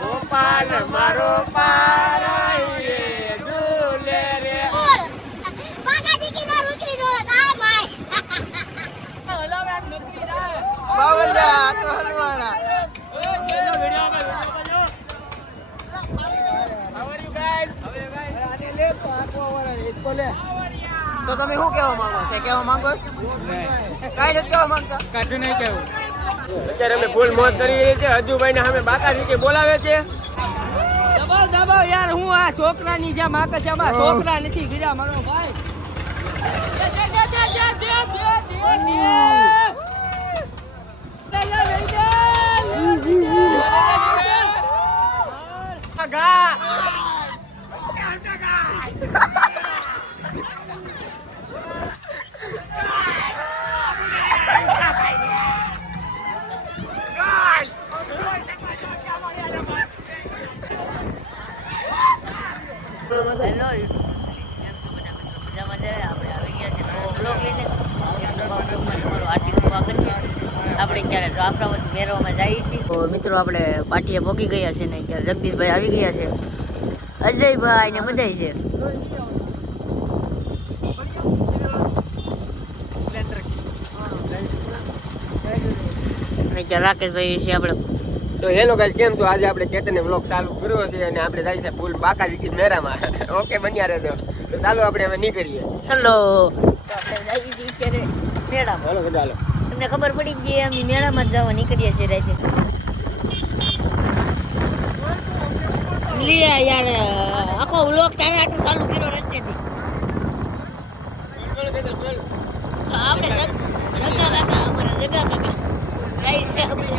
ગોપાલ મારો પારાઈ ઝૂલે રે. બાગાજી કી ના રૂકી જો તા માય. હલો રાત નુકી ના બાવલા તો હલવાના. તો તમે શું કેવા માંગો છો? કેવા માંગો કાઈ નથી કેવા માંગતા? કાઢું નહીં કેવું અત્યારે અમે ફૂલ મોજ કરી રહી છે હજુભાઈને સામે બાકાજી કે બોલાવે છે દબાવ દબાવ યાર હું આ છોકરાની જેમ માતા છે આમાં છોકરા નથી ગીરા મારો ભાઈ ગા આપણે અત્યારે રાફરાવત મેળવવામાં જઈએ છીએ તો મિત્રો આપણે પાટીએ પોકી ગયા છે ને અત્યારે જગદીશભાઈ આવી ગયા છે. અજયભાઈ ને બધા છે. રાકેશભાઈ છે આપણે. તો હેલો ગાઈસ કેમ છો? આજે આપણે કેતને વ્લોગ ચાલુ કર્યો છે અને આપણે જાય છે ફૂલ બાકાજી કી મેરામાં. ઓકે બન્યા રહેજો. તો ચાલો આપણે હવે નીકળીએ. ચલો. તો આપણે જઈએ અત્યારે મેળામાં. ચાલો બધા તમને ખબર પડી ગઈ અમે મેળામાં જવા નીકળીએ છીએ રાતે. લે યાર, આખો વ્લોગ તારે આટલું ચાલુ કર્યો રસ્તેથી આપણે જગા કાકા, અમારા જગા કાકા. જાય છે આપણે.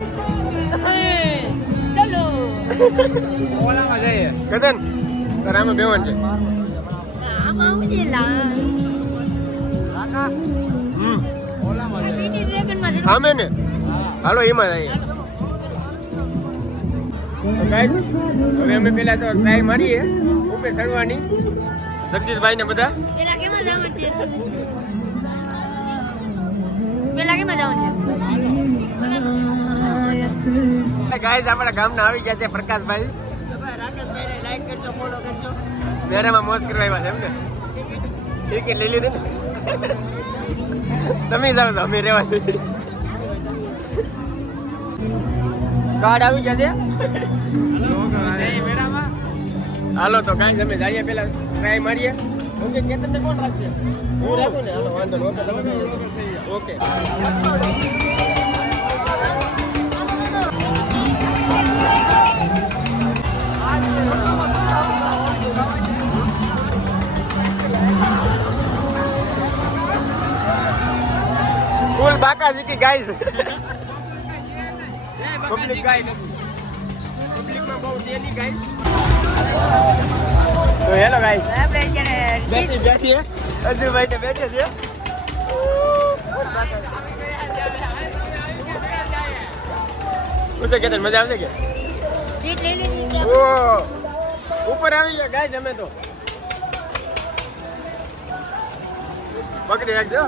ઓલામાં જઈએ કદન છે. આમાં હું હમ. ડ્રેગનમાં જરૂર સામે ને હાલો એમાં જઈએ હવે અમે પેલા તો ટ્રાય મારીએ. ઉપર સડવાની જગદીશભાઈ ને બધા. પેલા કેમાં જવાનું છે? પેલા કેમાં જવાનું છે? ગાઈસ, આપણા ગામના આવી ગયા છે પ્રકાશભાઈ. મેરામાં મોજ કરવા આવ્યા છે એમને. ટિકિટ તમે જાઓ તો અમે રહેવા કાર્ડ આવી ગયા છે? હાલો, તો ગાઈસ, અમે જઈએ પેલા ટ્રાય મારીએ. કોણ રાખશે ઓકે. ફૂલ બાકાજી કી ગાઈસ પબ્લિક ગાઈ પબ્લિકમાં બહુ ડેલી ગાઈ તો હેલો ગાઈસ. આપણે અત્યારે બેસી બેસીએ. અજુભાઈ ને બેઠે છે પૂછે કે મજા આવશે કે? ઉપર આવી ગયા ગાય જમે તો. પકડી રાખજો.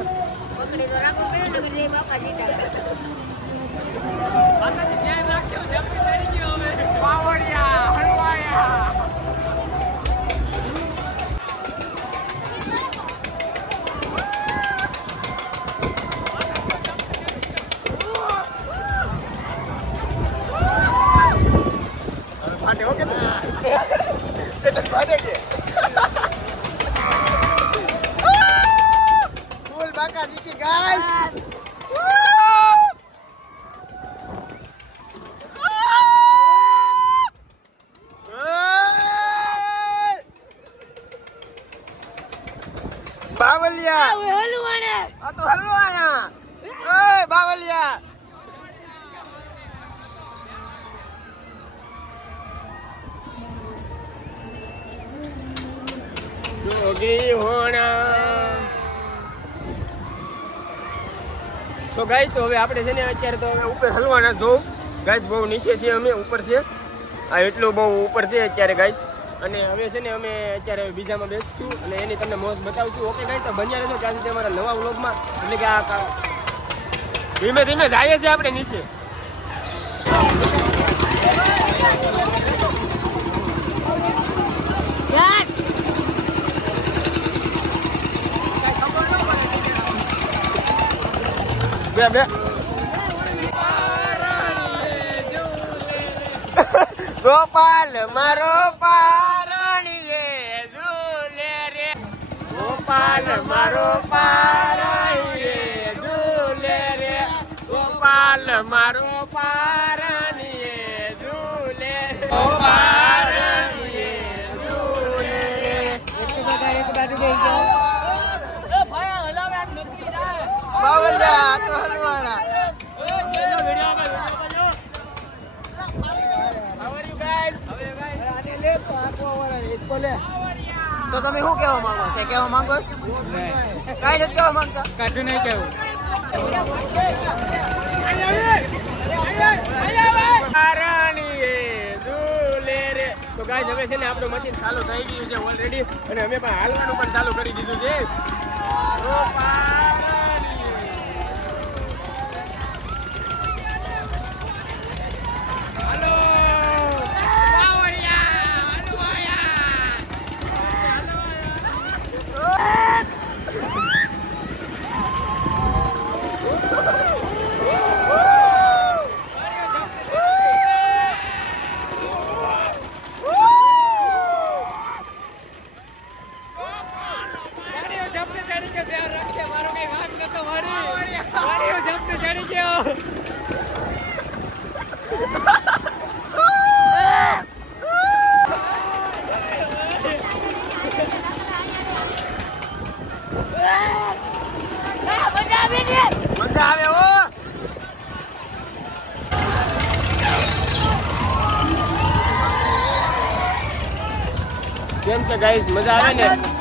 પકડી તો રાખો પડે ને બાપા જીતા ફાટે ઓકે તે તને ફાટે કે ફૂલ બાકા દીકી ગાય બાવલિયા હલવાણે આ તો હલવાના ઓય બાવલિયા હોણા. તો ગાઈસ તો હવે આપણે છે ને અત્યારે તો હવે ઉપર હલવાના જો ગાઈસ બહુ નીચે છે અમે, ઉપર છે. આ એટલું બહુ ઉપર છે અત્યારે ગાઈસ અને હવે છે ને અમે અત્યારે બીજામાં બેસશું અને એની તમને મોજ બતાવશું. ઓકે ગાઈસ તો બન્યા રહેજો. ત્યાં સુધી અમારા નવા વ્લોગમાં, એટલે કે આ ધીમે ધીમે, જઈએ છે આપણે નીચે. બે બે ગોપાલ મારો પારણીએ ઝૂલે રે ગોપાલ મારો પારણીએ ઝૂલે રે ગોપાલ મારો પારણીએ ઝૂલે રે પારણીએ ઝૂલે રે એક બાજુ ગઈ ગયો એ ભાઈ હલાવે આ નક્કી જાય બાવલિયા તો હલવાના તો તમે શું કહેવા માંગો છો? કહેવા માંગો છો? કાંઈ નથી કહેવા માંગતા? કાઢું નહીં કેવું પારણીએ તો ગાઈસ હવે છે ને આપણું મશીન ચાલુ થઈ ગયું છે ઓલરેડી અને અમે પણ હાલવાનું પણ ચાલુ કરી દીધું છે. છે ગાઈસ મજા આવે ને?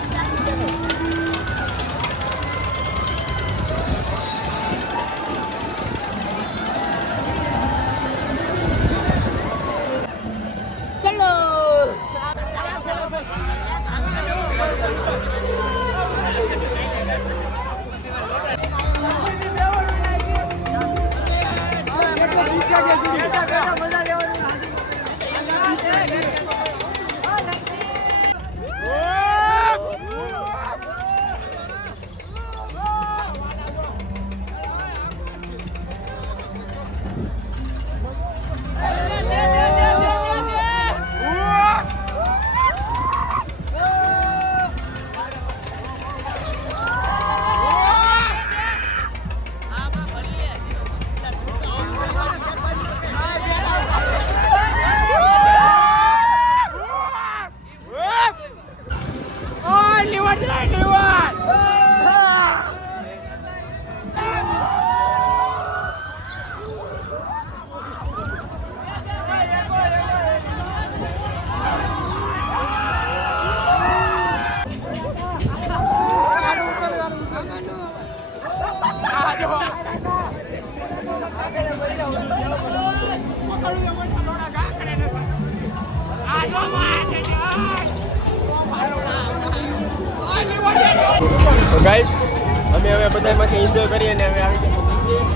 બધામાંથી એન્જોય કરી અને હવે આવી ગયા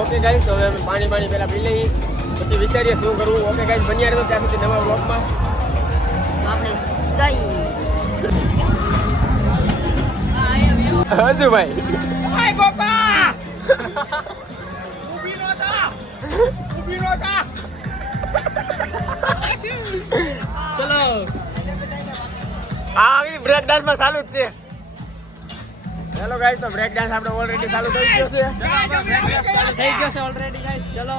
ઓકે ગાઈસ તો હવે અમે પાણી પાણી પહેલા પી લઈએ. પછી વિચારીએ શું કરવું. ઓકે ગાઈસ બન્યા રહેતો ત્યાં સુધી નવા બ્લોગમાં આપણે જઈએ. હજુ ભાઈ. ગોપા ઊભી નો થા. ઊભી નો થા. ચલો. આ આવી બ્રેક ડાન્સમાં ચાલુ જ છે. હેલો ગાઈસ તો બ્રેક ડાન્સ આપણે ઓલરેડી ચાલુ થઈ ગયો છે. થઈ ગયો છે ઓલરેડી ગાઈસ ચલો.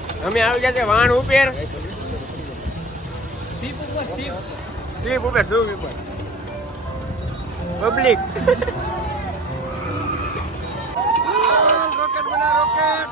અમે આવી ગયા છે વાણ ઉપેર. સીપ ઉપર સીપ સીપ ઉપર શું ઉપર? પબ્લિક રોકેટ બના રોકેટ